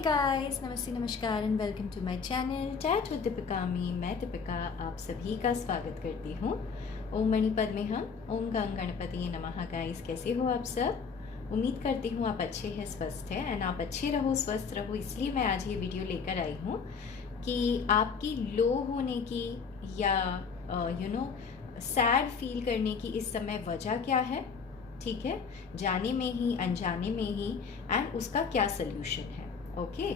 Guys, नमस्ते, नमस्कार and welcome to my channel chat with Deepika me. मैं दीपिका आप सभी का स्वागत करती हूँ। ओम मणि पद्मे हम ओम गंग गणपति नमः। गाइस, कैसे हो आप सब? उम्मीद करती हूँ आप अच्छे हैं, स्वस्थ हैं एंड आप अच्छे रहो, स्वस्थ रहो। इसलिए मैं आज ये वीडियो लेकर आई हूँ कि आपकी लो होने की या सैड फील करने की इस समय वजह क्या है, ठीक है, जाने में ही अनजाने में ही, एंड उसका क्या सोल्यूशन है। ओके,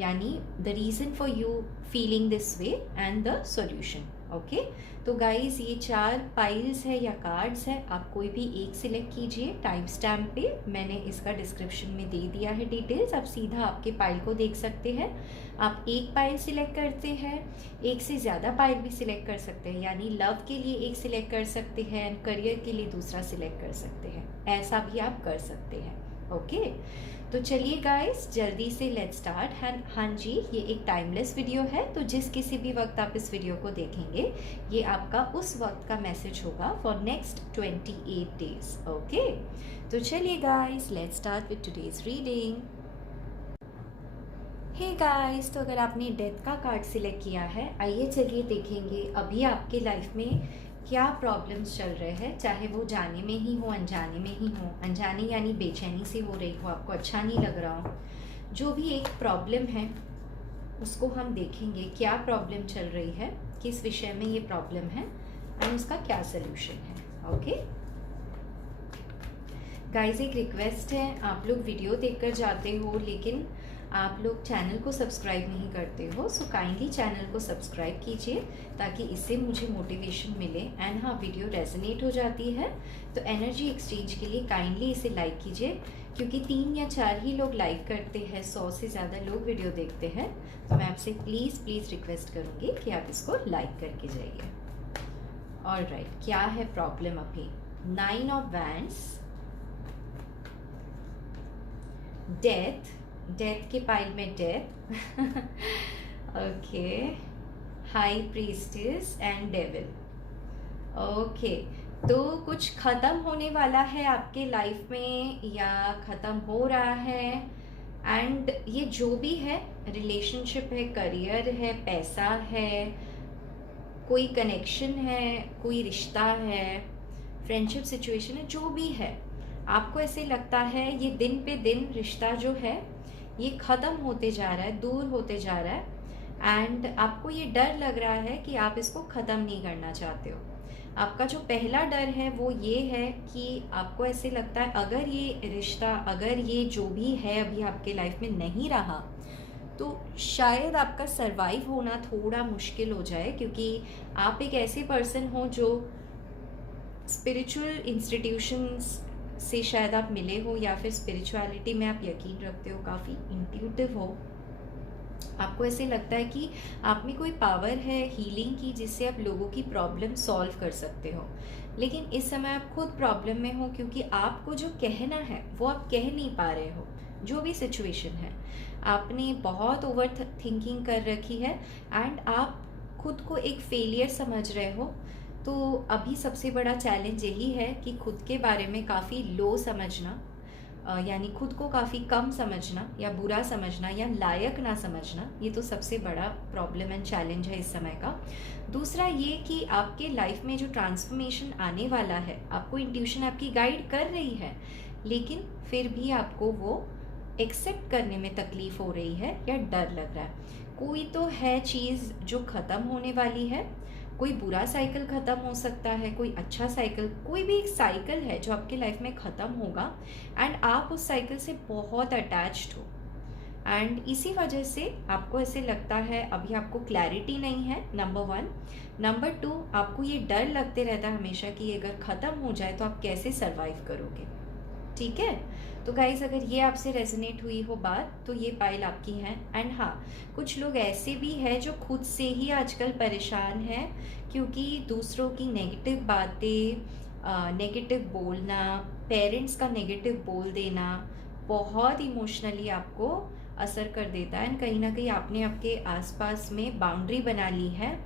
यानी the reason for you feeling this way and the solution. Okay, तो गाइज ये 4 पाइल्स है या कार्ड्स है, आप कोई भी एक सिलेक्ट कीजिए। टाइम स्टैम्प पे मैंने इसका डिस्क्रिप्शन में दे दिया है डिटेल्स, आप सीधा आपके पाइल को देख सकते हैं। आप एक पाइल सिलेक्ट करते हैं, एक से ज़्यादा पाइल भी सिलेक्ट कर सकते हैं, यानी लव के लिए एक सिलेक्ट कर सकते हैं एंड करियर के लिए दूसरा सिलेक्ट कर सकते हैं, ऐसा भी आप कर सकते हैं। ओके, तो चलिए गाइस जल्दी से लेट्स स्टार्ट। हाँ जी, ये एक टाइमलेस वीडियो है, तो जिस किसी भी वक्त आप इस वीडियो को देखेंगे ये आपका उस वक्त का मैसेज होगा फॉर नेक्स्ट 28 डेज। ओके, तो चलिए guys let's start with today's reading. Hey guys, तो अगर आपने डेथ का कार्ड सिलेक्ट किया है, आइए चलिए देखेंगे अभी आपके लाइफ में क्या प्रॉब्लम्स चल रहे हैं, चाहे वो जाने में ही हो अनजाने में ही हो। अनजाने यानी बेचैनी से हो रही हो, आपको अच्छा नहीं लग रहा हो, जो भी एक प्रॉब्लम है उसको हम देखेंगे क्या प्रॉब्लम चल रही है, किस विषय में ये प्रॉब्लम है एंड उसका क्या सोल्यूशन है। ओके गाइस, एक रिक्वेस्ट है, आप लोग वीडियो देखकर जाते हो लेकिन आप लोग चैनल को सब्सक्राइब नहीं करते हो, सो काइंडली चैनल को सब्सक्राइब कीजिए ताकि इससे मुझे मोटिवेशन मिले। एंड हाँ, वीडियो रेजोनेट हो जाती है तो एनर्जी एक्सचेंज के लिए काइंडली इसे लाइक कीजिए, क्योंकि 3 या 4 ही लोग लाइक करते हैं, 100 से ज़्यादा लोग वीडियो देखते हैं, तो मैं आपसे प्लीज़ रिक्वेस्ट करूँगी कि आप इसको लाइक करके जाइए। ऑलराइट, क्या है प्रॉब्लम अभी? 9 ऑफ वैंड्स, डेथ के पाइल में death okay, high priestess and devil. Okay, तो कुछ खत्म होने वाला है आपके लाइफ में या खत्म हो रहा है, एंड ये जो भी है, रिलेशनशिप है, करियर है, पैसा है, कोई कनेक्शन है, कोई रिश्ता है, फ्रेंडशिप सिचुएशन है, जो भी है, आपको ऐसे लगता है ये दिन पे दिन रिश्ता जो है ये ख़त्म होते जा रहा है, दूर होते जा रहा है, एंड आपको ये डर लग रहा है कि आप इसको ख़त्म नहीं करना चाहते हो। आपका जो पहला डर है वो ये है कि आपको ऐसे लगता है अगर ये रिश्ता, अगर ये जो भी है अभी आपके लाइफ में नहीं रहा तो शायद आपका सरवाइव होना थोड़ा मुश्किल हो जाए, क्योंकि आप एक ऐसे पर्सन हो जो स्पिरिचुअल इंस्टीट्यूशंस से शायद आप मिले हो, या फिर स्पिरिचुअलिटी में आप यकीन रखते हो, काफ़ी इंट्यूटिव हो, आपको ऐसे लगता है कि आप में कोई पावर है हीलिंग की जिससे आप लोगों की प्रॉब्लम सॉल्व कर सकते हो। लेकिन इस समय आप खुद प्रॉब्लम में हो, क्योंकि आपको जो कहना है वो आप कह नहीं पा रहे हो। जो भी सिचुएशन है, आपने बहुत ओवर थिंकिंग कर रखी है एंड आप खुद को एक फेलियर समझ रहे हो। तो अभी सबसे बड़ा चैलेंज यही है कि खुद के बारे में काफ़ी लो समझना, यानी खुद को काफ़ी कम समझना या बुरा समझना या लायक ना समझना, ये तो सबसे बड़ा प्रॉब्लम एंड चैलेंज है इस समय का। दूसरा ये कि आपके लाइफ में जो ट्रांसफॉर्मेशन आने वाला है, आपको इंट्यूशन आपकी गाइड कर रही है, लेकिन फिर भी आपको वो एक्सेप्ट करने में तकलीफ हो रही है या डर लग रहा है। कोई तो है चीज़ जो ख़त्म होने वाली है, कोई बुरा साइकिल ख़त्म हो सकता है, कोई अच्छा साइकिल, कोई भी एक साइकिल है जो आपके लाइफ में ख़त्म होगा एंड आप उस साइकिल से बहुत अटैच्ड हो, एंड इसी वजह से आपको ऐसे लगता है अभी आपको क्लैरिटी नहीं है, नंबर 1। नंबर 2, आपको ये डर लगते रहता है हमेशा कि अगर ख़त्म हो जाए तो आप कैसे सर्वाइव करोगे। ठीक है, तो गाइज अगर ये आपसे रेजोनेट हुई हो बात तो ये पाइल आपकी है। एंड हाँ, कुछ लोग ऐसे भी हैं जो खुद से ही आजकल परेशान हैं, क्योंकि दूसरों की नेगेटिव बातें, नेगेटिव बोलना, पेरेंट्स का नेगेटिव बोल देना बहुत इमोशनली आपको असर कर देता है, एंड कहीं ना कहीं आपने आपके आसपास में बाउंड्री बना ली है,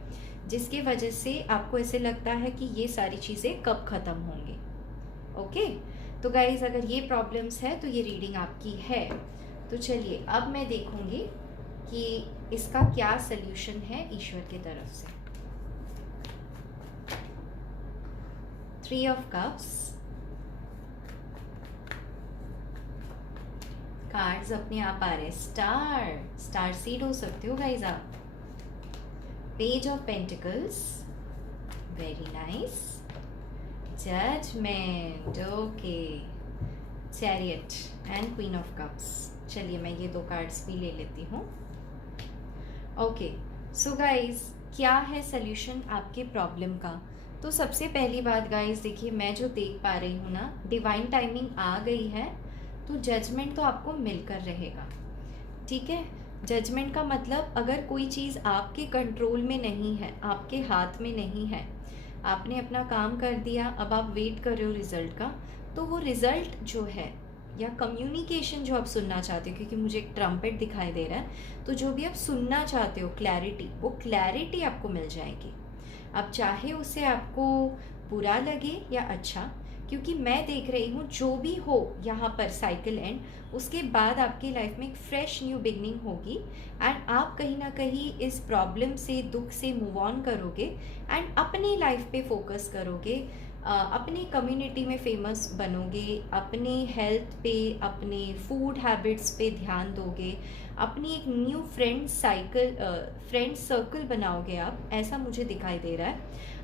जिसके वजह से आपको ऐसे लगता है कि ये सारी चीज़ें कब ख़त्म होंगी। ओके, तो गाइज अगर ये प्रॉब्लम्स है तो ये रीडिंग आपकी है। तो चलिए अब मैं देखूंगी कि इसका क्या सल्यूशन है ईश्वर की तरफ से। 3 ऑफ कप्स, कार्ड्स अपने आप आ रहे, स्टार सीड हो सकते हो गाइज आप। Page of pentacles, very nice. Judgement, okay. Chariot and queen of cups. चलिए मैं ये 2 कार्ड्स भी ले लेती हूँ। ओके, सो गाइज क्या है सल्यूशन आपके प्रॉब्लम का? तो सबसे पहली बात गाइज देखिए, मैं जो देख पा रही हूँ ना, डिवाइन टाइमिंग आ गई है, तो जजमेंट तो आपको मिलकर रहेगा। ठीक है, जजमेंट का मतलब अगर कोई चीज़ आपके कंट्रोल में नहीं है, आपके हाथ में नहीं है, आपने अपना काम कर दिया, अब आप वेट कर रहे हो रिजल्ट का, तो वो रिजल्ट जो है या कम्युनिकेशन जो आप सुनना चाहते हो, क्योंकि मुझे एक ट्रम्पेट दिखाई दे रहा है, तो जो भी आप सुनना चाहते हो क्लैरिटी, वो क्लैरिटी आपको मिल जाएगी। अब चाहे उससे आपको बुरा लगे या अच्छा, क्योंकि मैं देख रही हूँ जो भी हो यहाँ पर साइकिल एंड, उसके बाद आपकी लाइफ में एक फ्रेश न्यू बिगनिंग होगी एंड आप कहीं ना कहीं इस प्रॉब्लम से, दुख से मूव ऑन करोगे एंड अपनी लाइफ पे फोकस करोगे, अपनी कम्युनिटी में फेमस बनोगे, अपने हेल्थ पे, अपने फूड हैबिट्स पे ध्यान दोगे, अपनी एक न्यू फ्रेंड सर्कल बनाओगे आप, ऐसा मुझे दिखाई दे रहा है।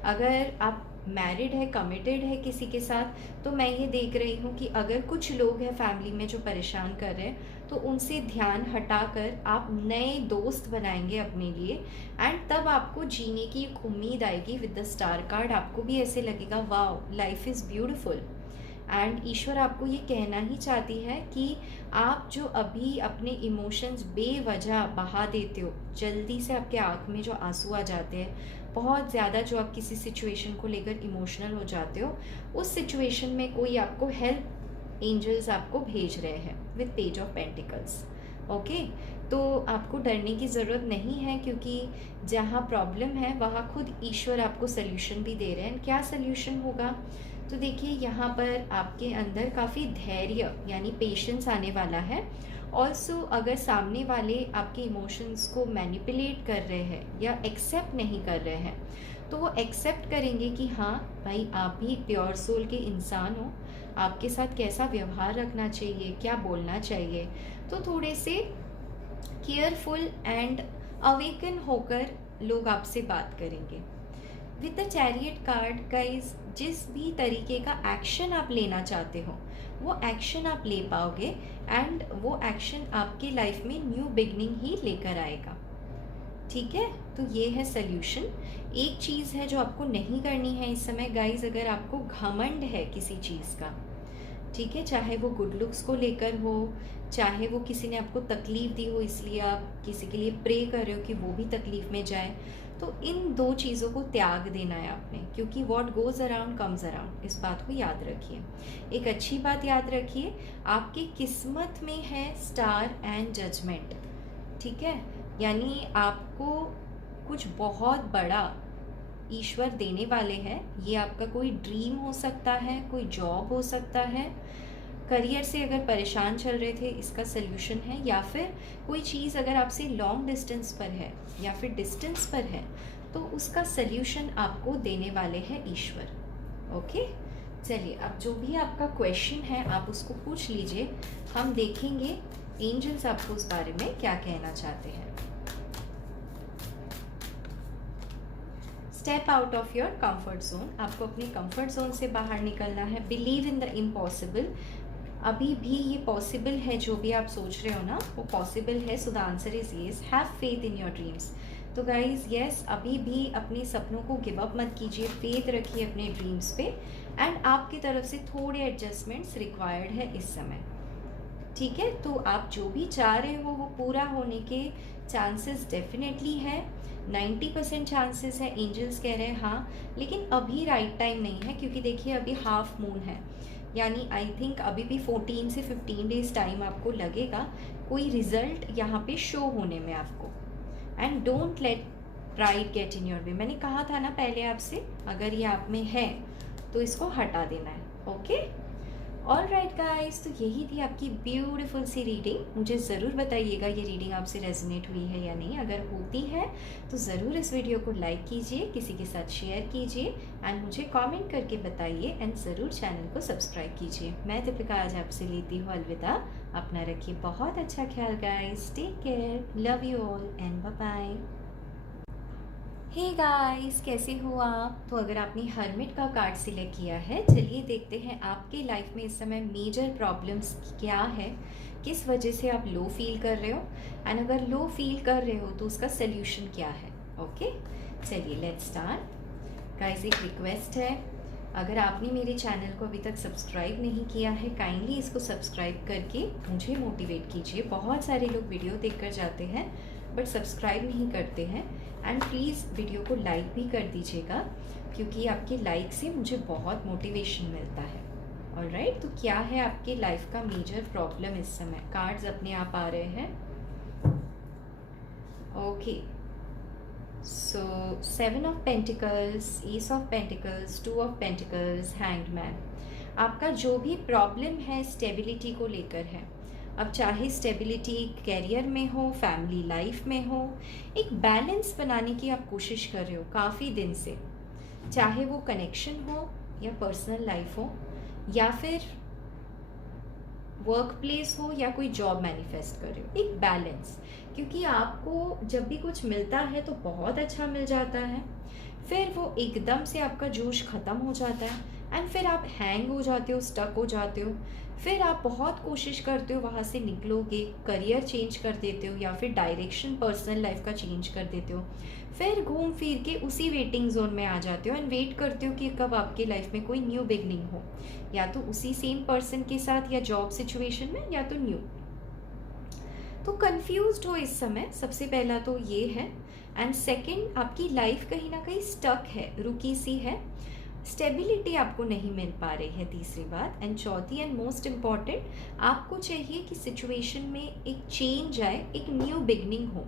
अगर आप मैरिड है, कमिटेड है किसी के साथ, तो मैं ये देख रही हूँ कि अगर कुछ लोग हैं फैमिली में जो परेशान कर रहे हैं, तो उनसे ध्यान हटाकर आप नए दोस्त बनाएंगे अपने लिए एंड तब आपको जीने की एक उम्मीद आएगी। विद द स्टार कार्ड आपको भी ऐसे लगेगा wow, life is beautiful. And ईश्वर आपको ये कहना ही चाहती है कि आप जो अभी अपने इमोशंस बेवजह बहा देते हो, जल्दी से आपके आँख में जो आंसू आ जाते हैं, बहुत ज़्यादा जो आप किसी सिचुएशन को लेकर इमोशनल हो जाते हो, उस सिचुएशन में कोई आपको हेल्प, एंजल्स आपको भेज रहे हैं with page of pentacles. Okay, तो आपको डरने की ज़रूरत नहीं है, क्योंकि जहाँ प्रॉब्लम है वहाँ खुद ईश्वर आपको सल्यूशन भी दे रहे हैं। क्या सल्यूशन होगा? तो देखिए यहाँ पर आपके अंदर काफ़ी धैर्य यानी पेशेंस आने वाला है। ऑल्सो अगर सामने वाले आपके इमोशंस को मैनिपुलेट कर रहे हैं या एक्सेप्ट नहीं कर रहे हैं, तो वो एक्सेप्ट करेंगे कि हाँ भाई, आप भी प्योर सोल के इंसान हो, आपके साथ कैसा व्यवहार रखना चाहिए, क्या बोलना चाहिए, तो थोड़े से केयरफुल एंड अवेकन होकर लोग आपसे बात करेंगे। With the chariot card guys, जिस भी तरीके का एक्शन आप लेना चाहते हो, वो एक्शन आप ले पाओगे एंड वो एक्शन आपके लाइफ में न्यू बिगनिंग ही लेकर आएगा। ठीक है, तो ये है सल्यूशन। एक चीज़ है जो आपको नहीं करनी है इस समय गाइज, अगर आपको घमंड है किसी चीज़ का, ठीक है, चाहे वो गुड लुक्स को लेकर हो, चाहे वो किसी ने आपको तकलीफ़ दी हो इसलिए आप किसी के लिए प्रे कर रहे हो कि वो भी तकलीफ़ में जाए, तो इन 2 चीज़ों को त्याग देना है आपने, क्योंकि what goes around comes around, इस बात को याद रखिए। एक अच्छी बात याद रखिए, आपकी किस्मत में है स्टार एंड जजमेंट। ठीक है, यानी आपको कुछ बहुत बड़ा ईश्वर देने वाले हैं। ये आपका कोई ड्रीम हो सकता है, कोई जॉब हो सकता है, करियर से अगर परेशान चल रहे थे इसका सल्यूशन है, या फिर कोई चीज़ अगर आपसे लॉन्ग डिस्टेंस पर है या फिर डिस्टेंस पर है, तो उसका सल्यूशन आपको देने वाले हैं ईश्वर। ओके, चलिए अब जो भी आपका क्वेश्चन है आप उसको पूछ लीजिए, हम देखेंगे एंजल्स आपको उस बारे में क्या कहना चाहते हैं। Step out of your comfort zone, आपको अपने कंफर्ट जोन से बाहर निकलना है। बिलीव इन द इम्पॉसिबल, अभी भी ये पॉसिबल है, जो भी आप सोच रहे हो ना वो पॉसिबल है। So the answer is yes, have faith in your dreams. तो गाइज येस, अभी भी अपने सपनों को गिव अप मत कीजिए, फेथ रखिए अपने ड्रीम्स पे एंड आपकी तरफ से थोड़े एडजस्टमेंट्स रिक्वायर्ड है इस समय। ठीक है, तो आप जो भी चाह रहे हो वो पूरा होने के चांसेस डेफिनेटली है, 90% चांसेस है। एंजल्स कह रहे हैं हाँ, लेकिन अभी राइट टाइम नहीं है, क्योंकि देखिए अभी हाफ मून है, यानी आई थिंक अभी भी 14 से 15 डेज टाइम आपको लगेगा कोई रिजल्ट यहाँ पे शो होने में आपको। And don't let pride get in your way, मैंने कहा था ना पहले आपसे, अगर ये आप में है तो इसको हटा देना है। ओके, ऑलराइट गाइस, तो यही थी आपकी ब्यूटीफुल सी रीडिंग। मुझे ज़रूर बताइएगा ये रीडिंग आपसे रेजोनेट हुई है या नहीं। अगर होती है तो ज़रूर इस वीडियो को लाइक कीजिए, किसी के साथ शेयर कीजिए एंड मुझे कमेंट करके बताइए एंड ज़रूर चैनल को सब्सक्राइब कीजिए। मैं दीपिका आज आपसे लेती हूँ अलविदा। अपना रखिए बहुत अच्छा ख्याल guys. Take care, love you all and bye bye. Hey guys, कैसे हो आप? तो अगर आपने हर्मिट का कार्ड सिलेक्ट किया है, चलिए देखते हैं आपके लाइफ में इस समय मेजर प्रॉब्लम्स क्या है, किस वजह से आप लो फील कर रहे हो एंड अगर लो फील कर रहे हो तो उसका सोल्यूशन क्या है। ओके, चलिए लेट्स स्टार्ट। गाइस, एक रिक्वेस्ट है, अगर आपने मेरे चैनल को अभी तक सब्सक्राइब नहीं किया है, काइंडली इसको सब्सक्राइब करके मुझे मोटिवेट कीजिए। बहुत सारे लोग वीडियो देखकर जाते हैं बट सब्सक्राइब नहीं करते हैं एंड प्लीज़ वीडियो को लाइक भी कर दीजिएगा, क्योंकि आपके लाइक से मुझे बहुत मोटिवेशन मिलता है। ऑलराइट, तो क्या है आपके लाइफ का मेजर प्रॉब्लम इस समय? कार्ड्स अपने आप आ रहे हैं। Okay, so 7 of pentacles, S of pentacles, 2 of pentacles, hanged man. आपका जो भी प्रॉब्लम है स्टेबिलिटी को लेकर है। अब चाहे स्टेबिलिटी कैरियर में हो, फैमिली लाइफ में हो, एक बैलेंस बनाने की आप कोशिश कर रहे हो काफ़ी दिन से, चाहे वो कनेक्शन हो या पर्सनल लाइफ हो या फिर वर्क प्लेस हो या कोई जॉब मैनिफेस्ट कर रहे हो, एक बैलेंस। क्योंकि आपको जब भी कुछ मिलता है तो बहुत अच्छा मिल जाता है, फिर वो एकदम से आपका जोश ख़त्म हो जाता है एंड फिर आप हैंग हो जाते हो, स्टक हो जाते हो। फिर आप बहुत कोशिश करते हो वहाँ से निकलोगे, करियर चेंज कर देते हो या फिर डायरेक्शन पर्सनल लाइफ का चेंज कर देते हो। फिर घूम फिर के उसी वेटिंग जोन में आ जाते हो एंड वेट करते हो कि कब आपके लाइफ में कोई न्यू बिगनिंग हो, या तो उसी सेम पर्सन के साथ या जॉब सिचुएशन में या तो न्यू। तो कंफ्यूज्ड हो इस समय, सबसे पहला तो ये है। एंड सेकंड, आपकी लाइफ कहीं ना कहीं स्टक है, रुकी सी है, स्टेबिलिटी आपको नहीं मिल पा रही है, तीसरी बात। एंड चौथी एंड मोस्ट इम्पॉर्टेंट, आपको चाहिए कि सिचुएशन में एक चेंज आए, एक न्यू बिगनिंग हो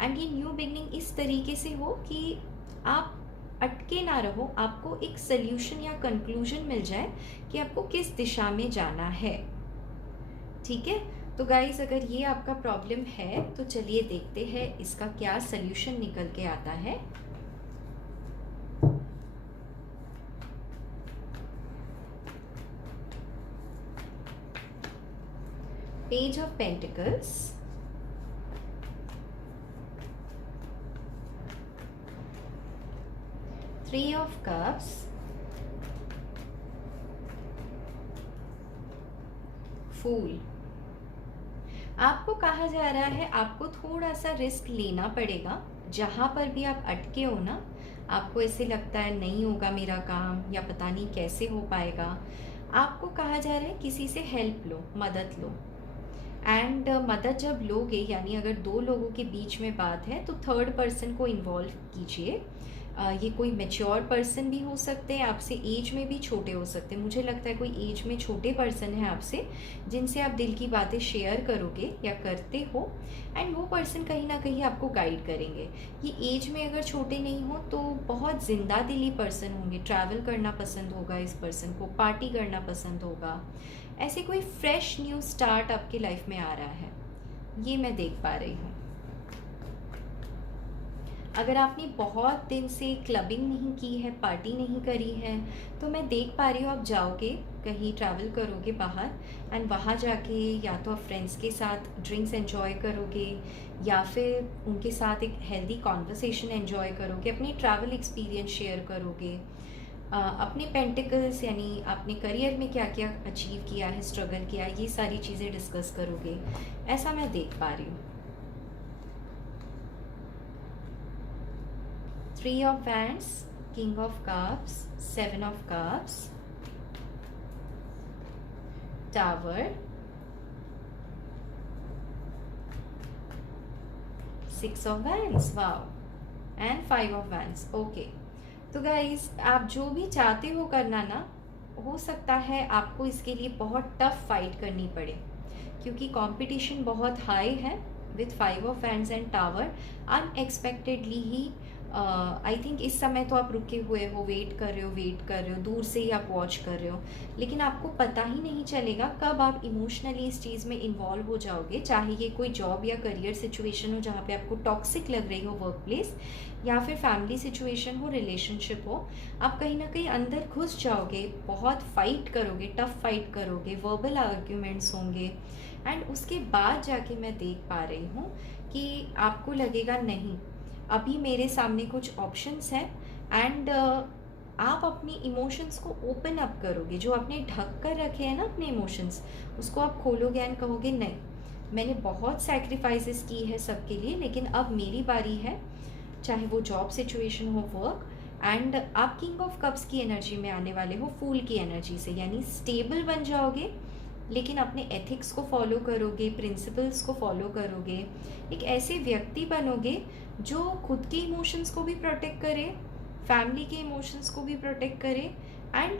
एंड ये न्यू बिगनिंग इस तरीके से हो कि आप अटके ना रहो, आपको एक सल्यूशन या कंक्लूजन मिल जाए कि आपको किस दिशा में जाना है। ठीक है, तो गाइस अगर ये आपका प्रॉब्लम है तो चलिए देखते हैं इसका क्या सल्यूशन निकल के आता है। Page of pentacles, three of cups, fool. आपको कहा जा रहा है आपको थोड़ा सा रिस्क लेना पड़ेगा। जहाँ पर भी आप अटके हो ना, आपको ऐसे लगता है नहीं होगा मेरा काम या पता नहीं कैसे हो पाएगा, आपको कहा जा रहा है किसी से हेल्प लो, मदद लो। एंड मदद जब लोगे, यानी अगर दो लोगों के बीच में बात है तो थर्ड पर्सन को इन्वॉल्व कीजिए। ये कोई मैच्योर पर्सन भी हो सकते हैं, आपसे एज में भी छोटे हो सकते हैं। मुझे लगता है कोई एज में छोटे पर्सन है आपसे, जिनसे आप दिल की बातें शेयर करोगे या करते हो एंड वो पर्सन कहीं ना कहीं आपको गाइड करेंगे। ये एज में अगर छोटे नहीं हो तो बहुत जिंदा दिली पर्सन होंगे, ट्रैवल करना पसंद होगा इस पर्सन को, पार्टी करना पसंद होगा। ऐसे कोई फ्रेश न्यू स्टार्ट आपकी लाइफ में आ रहा है, ये मैं देख पा रही हूँ। अगर आपने बहुत दिन से क्लबिंग नहीं की है, पार्टी नहीं करी है, तो मैं देख पा रही हूँ आप जाओगे कहीं, ट्रैवल करोगे बाहर एंड वहाँ जाके या तो आप फ्रेंड्स के साथ ड्रिंक्स एंजॉय करोगे या फिर उनके साथ एक हेल्दी कॉन्वर्सेशन एंजॉय करोगे, अपने ट्रैवल एक्सपीरियंस शेयर करोगे, अपने पेंटिकल्स यानी आपने करियर में क्या क्या अचीव किया है, स्ट्रगल किया, ये सारी चीज़ें डिस्कस करोगे, ऐसा मैं देख पा रही हूँ। 3 of Wands, King of Cups, 7 of Cups, Tower, 6 of Wands, wow, and 5 of Wands. Okay, तो गाइज आप जो भी चाहते हो करना ना, हो सकता है आपको इसके लिए बहुत टफ फाइट करनी पड़े, क्योंकि कंपटीशन बहुत हाई है। With 5 of Wands and tower unexpectedly he I think इस समय तो आप रुके हुए हो, वेट कर रहे हो, दूर से ही आप वॉच कर रहे हो, लेकिन आपको पता ही नहीं चलेगा कब आप इमोशनली इस चीज़ में इन्वॉल्व हो जाओगे। चाहे ये कोई जॉब या करियर सिचुएशन हो जहाँ पे आपको टॉक्सिक लग रही हो वर्क प्लेस, या फिर फैमिली सिचुएशन हो, रिलेशनशिप हो, आप कहीं ना कहीं अंदर घुस जाओगे, बहुत फाइट करोगे, टफ फाइट करोगे, वर्बल आर्ग्यूमेंट्स होंगे, एंड उसके बाद जाके मैं देख पा रही हूँ कि आपको लगेगा नहीं, अभी मेरे सामने कुछ ऑप्शंस हैं, एंड आप अपनी इमोशंस को ओपन अप करोगे। जो आपने ढक कर रखे हैं ना अपने इमोशंस, उसको आप खोलोगे एंड कहोगे नहीं, मैंने बहुत सैक्रिफाइसेस की है सबके लिए, लेकिन अब मेरी बारी है। चाहे वो जॉब सिचुएशन हो, वर्क, एंड आप किंग ऑफ कप्स की एनर्जी में आने वाले हो, फूल की एनर्जी से, यानी स्टेबल बन जाओगे, लेकिन अपने एथिक्स को फॉलो करोगे, प्रिंसिपल्स को फॉलो करोगे, एक ऐसे व्यक्ति बनोगे जो खुद के इमोशंस को भी प्रोटेक्ट करे, फैमिली के इमोशंस को भी प्रोटेक्ट करे, एंड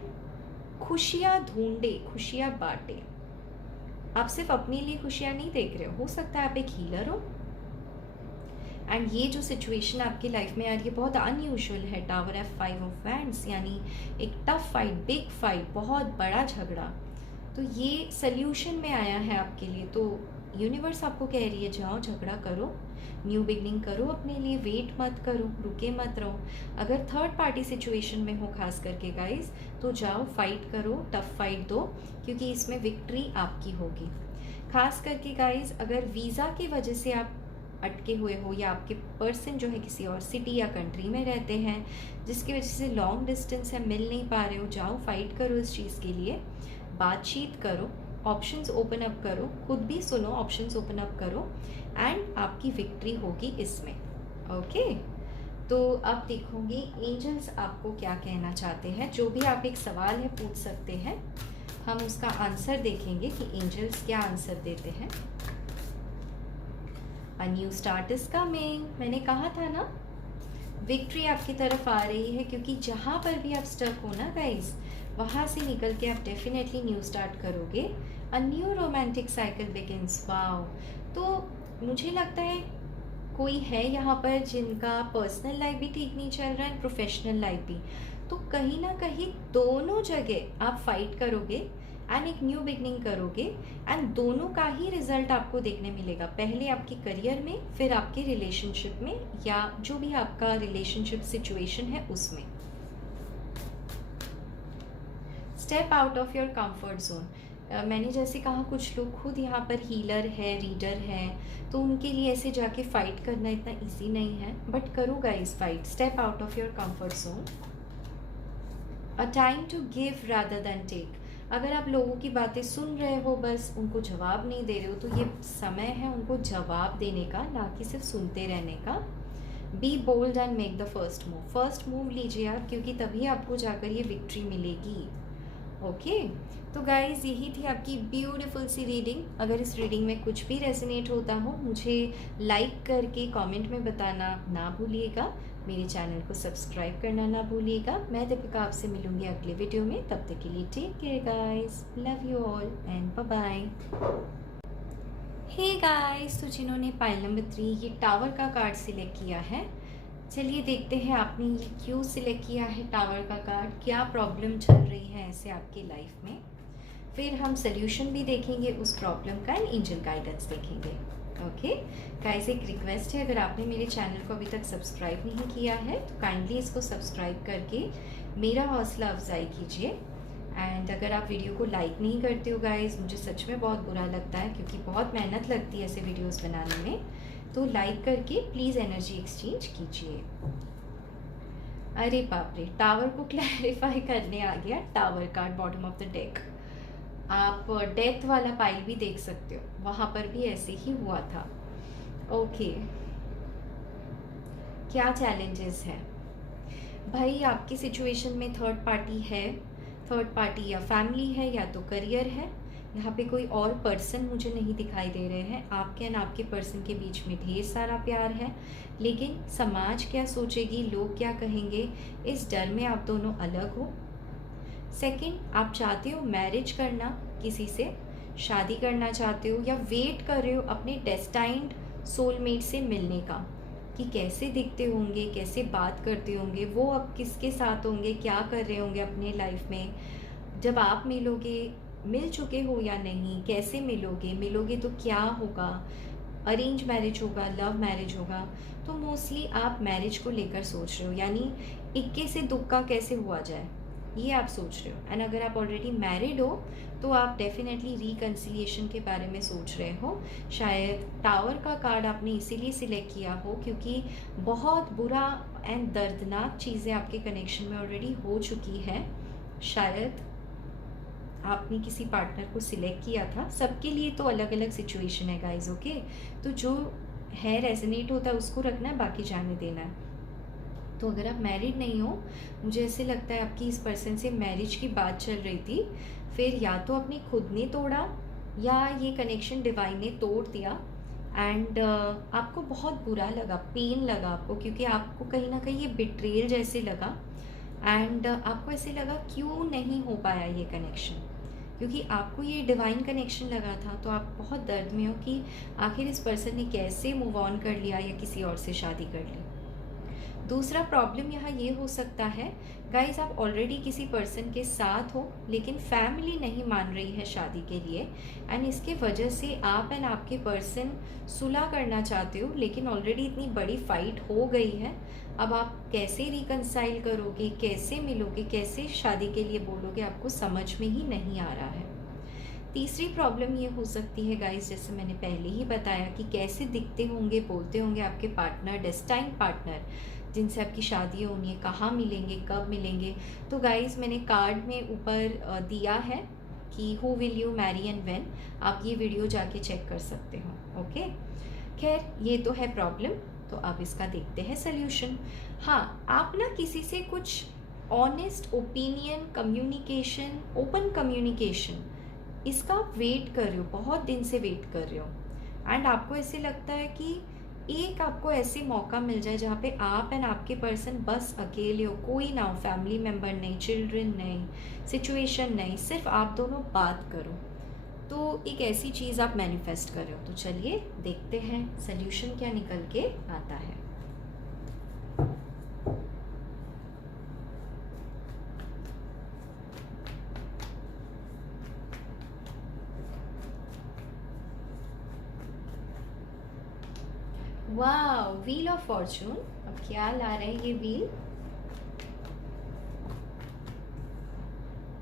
खुशियाँ ढूंढे, खुशियाँ बांटे। आप सिर्फ अपने लिए खुशियाँ नहीं देख रहे हो सकता है आप एक हीलर हो, एंड ये जो सिचुएशन आपकी लाइफ में आ रही है बहुत अनयूजुअल है। टावर F5 ऑफ वैंड्स, यानी एक टफ फाइट, बिग फाइट, बहुत बड़ा झगड़ा, तो ये सल्यूशन में आया है आपके लिए। तो यूनिवर्स आपको कह रही है जाओ झगड़ा करो, न्यू बिगनिंग करो अपने लिए, वेट मत करो, रुके मत रहो। अगर थर्ड पार्टी सिचुएशन में हो खास करके गाइस, तो जाओ फाइट करो, टफ फाइट दो, क्योंकि इसमें विक्ट्री आपकी होगी। खास करके गाइस, अगर वीज़ा की वजह से आप अटके हुए हो, या आपके पर्सन जो है किसी और सिटी या कंट्री में रहते हैं, जिसकी वजह से लॉन्ग डिस्टेंस है, मिल नहीं पा रहे हो, जाओ फाइट करो इस चीज़ के लिए, बातचीत करो, ऑप्शंस ओपन अप करो, खुद भी सुनो, ऑप्शंस ओपन अप करो, एंड आपकी विक्ट्री होगी इसमें। ओके, तो अब देखोगे एंजल्स आपको क्या कहना चाहते हैं। जो भी आप एक सवाल है पूछ सकते हैं, हम उसका आंसर देखेंगे कि एंजल्स क्या आंसर देते हैं। A new start is coming, मैंने कहा था ना, विक्ट्री आपकी तरफ आ रही है, क्योंकि जहाँ पर भी आप स्टक हो ना गाइज, वहाँ से निकल के आप डेफिनेटली न्यू स्टार्ट करोगे। A new romantic cycle begins. Wow, तो मुझे लगता है कोई है यहाँ पर जिनका पर्सनल लाइफ भी ठीक नहीं चल रहा है, प्रोफेशनल लाइफ भी, तो कहीं ना कहीं दोनों जगह आप फाइट करोगे एंड एक न्यू बिगनिंग करोगे, एंड दोनों का ही रिजल्ट आपको देखने मिलेगा। पहले आपके करियर में, फिर आपके रिलेशनशिप में, या जो भी आपका रिलेशनशिप सिचुएशन है उसमें। Step out of your comfort zone. मैंने जैसे कहा, कुछ लोग खुद यहाँ पर हीलर है, रीडर है, तो उनके लिए ऐसे जाके फाइट करना इतना इजी नहीं है, बट करो guys fight. Step out of your comfort zone. A time to give rather than take. अगर आप लोगों की बातें सुन रहे हो, बस उनको जवाब नहीं दे रहे हो, तो ये समय है उनको जवाब देने का, ना कि सिर्फ सुनते रहने का। Be bold and make the first move. First move लीजिए आप, क्योंकि तभी आपको जाकर ये विक्ट्री मिलेगी। ओके, तो गाइज यही थी आपकी ब्यूटीफुल सी रीडिंग। अगर इस रीडिंग में कुछ भी रेजोनेट होता हो, मुझे लाइक करके कमेंट में बताना ना भूलिएगा, मेरे चैनल को सब्सक्राइब करना ना भूलिएगा। मैं दीपिका आपसे मिलूंगी अगले वीडियो में, तब तक के लिए take care guys, love you all and bye bye. Hey guys, तो जिन्होंने पाइल नंबर 3 ये टावर का कार्ड सिलेक्ट किया है, चलिए देखते हैं आपने ये क्यों सिलेक्ट किया है टावर का कार्ड, क्या प्रॉब्लम चल रही है ऐसे आपकी लाइफ में। फिर हम सोल्यूशन भी देखेंगे उस प्रॉब्लम का, एंड एंजल गाइडेंस देखेंगे। ओके गाइस, एक रिक्वेस्ट है, अगर आपने मेरे चैनल को अभी तक सब्सक्राइब नहीं किया है तो काइंडली इसको सब्सक्राइब करके मेरा हौसला अफजाई कीजिए। एंड अगर आप वीडियो को लाइक नहीं करते हो गाइस, मुझे सच में बहुत बुरा लगता है, क्योंकि बहुत मेहनत लगती है ऐसे वीडियोस बनाने में, तो लाइक करके प्लीज़ एनर्जी एक्सचेंज कीजिए। अरे बाप रे, टावर को क्लैरिफाई करने आ गया tower card bottom of the deck. आप डेथ वाला पाइल भी देख सकते हो, वहाँ पर भी ऐसे ही हुआ था। ओके, क्या चैलेंजेस हैं भाई आपकी सिचुएशन में? थर्ड पार्टी है, थर्ड पार्टी या फैमिली है, या तो करियर है। यहाँ पे कोई और पर्सन मुझे नहीं दिखाई दे रहे हैं। आपके एंड आपके पर्सन के बीच में ढेर सारा प्यार है, लेकिन समाज क्या सोचेगी, लोग क्या कहेंगे, इस डर में आप दोनों अलग हो। सेकंड, आप चाहते हो मैरिज करना, किसी से शादी करना चाहते हो, या वेट कर रहे हो अपने डेस्टाइंड सोलमेट से मिलने का, कि कैसे दिखते होंगे, कैसे बात करते होंगे, वो अब किसके साथ होंगे, क्या कर रहे होंगे अपने लाइफ में, जब आप मिलोगे, मिल चुके हो या नहीं, कैसे मिलोगे, मिलोगे तो क्या होगा, अरेंज मैरिज होगा, लव मैरिज होगा। तो मोस्टली आप मैरिज को लेकर सोच रहे हो, यानी इक्के से दुक्का कैसे हुआ जाए, ये आप सोच रहे हो। एंड अगर आप ऑलरेडी मैरिड हो तो आप डेफिनेटली रिकन्सिलिएशन के बारे में सोच रहे हो। शायद टावर का कार्ड आपने इसीलिए सिलेक्ट किया हो क्योंकि बहुत बुरा एंड दर्दनाक चीज़ें आपके कनेक्शन में ऑलरेडी हो चुकी है। शायद आपने किसी पार्टनर को सिलेक्ट किया था, सबके लिए तो अलग अलग सिचुएशन है गाइज, ओके। तो जो है रेजोनेट होता है उसको रखना है, बाकी जाने देना है। तो अगर आप मैरिड नहीं हो, मुझे ऐसे लगता है आपकी इस पर्सन से मैरिज की बात चल रही थी, फिर या तो आपने खुद ने तोड़ा या ये कनेक्शन डिवाइन ने तोड़ दिया। एंड आपको बहुत बुरा लगा, पेन लगा आपको, क्योंकि आपको कहीं ना कहीं ये बिट्रेल जैसे लगा। एंड आपको ऐसे लगा क्यों नहीं हो पाया ये कनेक्शन, क्योंकि आपको ये डिवाइन कनेक्शन लगा था। तो आप बहुत दर्द में हो कि आखिर इस पर्सन ने कैसे मूव ऑन कर लिया या किसी और से शादी कर ली। दूसरा प्रॉब्लम यहाँ ये हो सकता है गाइज, आप ऑलरेडी किसी पर्सन के साथ हो लेकिन फैमिली नहीं मान रही है शादी के लिए, एंड इसके वजह से आप एंड आपके पर्सन सुलह करना चाहते हो, लेकिन ऑलरेडी इतनी बड़ी फाइट हो गई है। अब आप कैसे रिकंसाइल करोगे, कैसे मिलोगे, कैसे शादी के लिए बोलोगे, आपको समझ में ही नहीं आ रहा है। तीसरी प्रॉब्लम ये हो सकती है गाइस, जैसे मैंने पहले ही बताया कि कैसे दिखते होंगे, बोलते होंगे आपके पार्टनर, डेस्टाइन पार्टनर जिनसे आपकी शादी होनी है, कहाँ मिलेंगे, कब मिलेंगे। तो गाइस मैंने कार्ड में ऊपर दिया है कि who will you Mary and when, आप ये वीडियो जाके चेक कर सकते हो, ओके। खैर ये तो है प्रॉब्लम, तो अब इसका देखते हैं सल्यूशन। हाँ, आप ना किसी से कुछ honest opinion, communication, open communication, इसका वेट कर रहे हो, बहुत दिन से वेट कर रहे हो। एंड आपको ऐसे लगता है कि एक आपको ऐसे मौका मिल जाए जहाँ पे आप एंड आपके पर्सन बस अकेले हो, कोई ना हो, फैमिली मेम्बर नहीं, चिल्ड्रन नहीं, सिचुएशन नहीं, सिर्फ आप दोनों बात करो। तो एक ऐसी चीज़ आप मैनिफेस्ट कर रहे हो। तो चलिए देखते हैं सल्यूशन क्या निकल के आता है। वाह, व्हील ऑफ फॉर्चून। अब क्या ला रहे हैं ये wheel?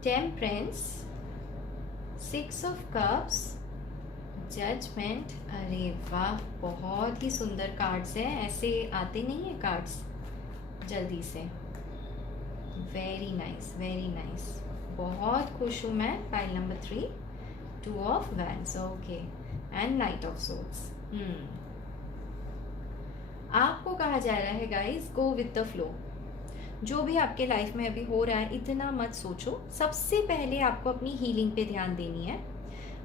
Temperance, 6 of cups, judgement. अरे वाह, बहुत ही सुंदर कार्ड्स हैं, ऐसे आते नहीं है कार्ड्स जल्दी से। वेरी नाइस, वेरी नाइस, बहुत खुश हूँ मैं। Pile number 3, 2 of wands, okay, and night of swords. आपको कहा जा रहा है guys, go with the flow. जो भी आपके लाइफ में अभी हो रहा है इतना मत सोचो, सबसे पहले आपको अपनी हीलिंग पे ध्यान देनी है।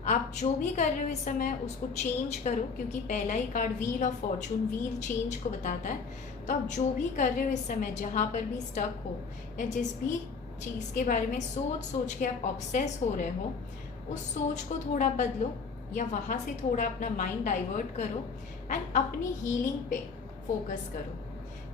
आप जो भी कर रहे हो इस समय उसको चेंज करो, क्योंकि पहला ही card wheel of fortune, wheel change को बताता है। तो आप जो भी कर रहे हो इस समय, जहाँ पर भी स्टक हो या जिस भी चीज़ के बारे में सोच सोच के आप ऑब्सेस हो रहे हो, उस सोच को थोड़ा बदलो या वहाँ से थोड़ा अपना माइंड डाइवर्ट करो एंड अपनी हीलिंग पे फोकस करो।